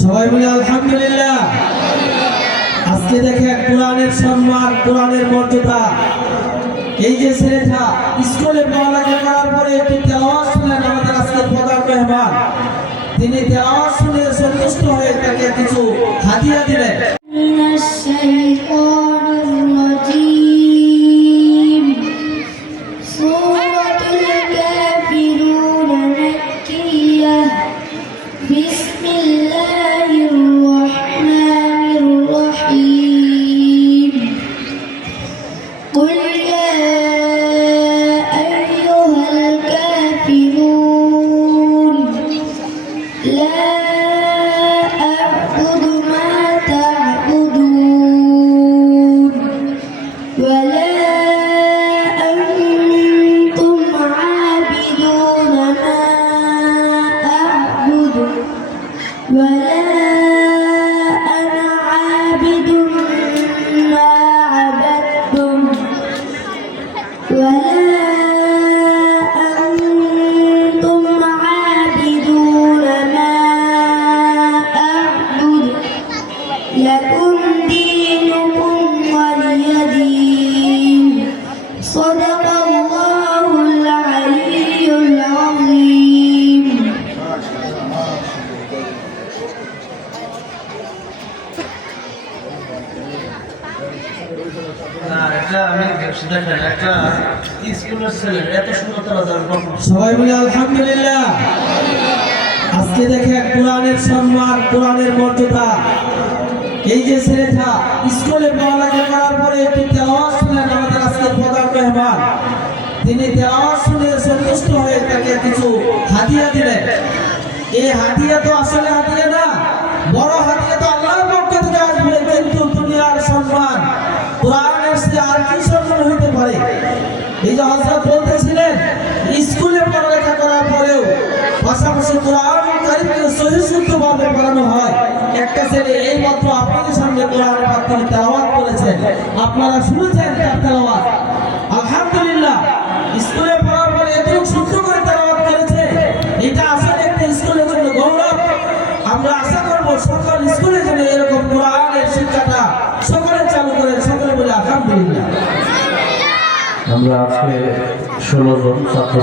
সবাই বলে আলহামদুলিল্লাহ। আজকে দেখে কোরআনের সম্মান, কোরআনের মর্যাদা। এই যে ছেলেটা স্কুলে পড়ালেখা করার পরে একটি তেলাওয়াত শুনলেন, আমাদের আজকের প্রধান মেহমান, তিনি তেলাওয়াত শুনে সন্তুষ্ট হয়ে তাকে কিছু হাদিয়া দিলেন। সবাই বলে আলহামদুলিল্লাহ। আজকে দেখে কোরআনের সম্মান, কোরআনের মর্যাদা। এই যে ছেলেটা স্কুলে পড়ালেখা করার পরে একটি তেলাওয়াত শুনলেন, আমাদের আজকের প্রধান মেহমান, তিনি তেলাওয়াত শুনে সন্তুষ্ট হয়ে তাকে কিছু হাদিয়া দিলেন। এই হাদিয়া তো আসলে হাদিয়া না, বড় হাদিয়া তো আল্লাহর পক্ষ থেকে আসবে। কিন্তু দুনিয়ার সম্মান, কোরআনের চেয়ে আর কি সম্মান হইতে পারে? এই যে হযরত বলতেছিলেন, স্কুলে পড়ালেখা করার পরেও পাশাপাশি কোরআন কারীমকে সহি শুদ্ধভাবে পড়ানো হয়। একটা ছেলে এই মাত্র আপনাদের সামনে কোরআনের মাধ্যমে তেলাওয়াত করেছেন, আপনারা শুনেছেন তার তেলাওয়াত। আলহামদুলিল্লাহ, স্কুলে পড়ার পরে এতটুকু শুদ্ধ করে তেলাওয়াত করেছে, এটা আসলে একটা স্কুলের জন্য গৌরব। আমরা আশা করব সকল স্কুলের জন্য এরকম কোরআনের শিক্ষাটা সকলে চালু করে, সকলে বলে আলহামদুলিল্লাহ। আমরা আজকে 16 জন ছাত্র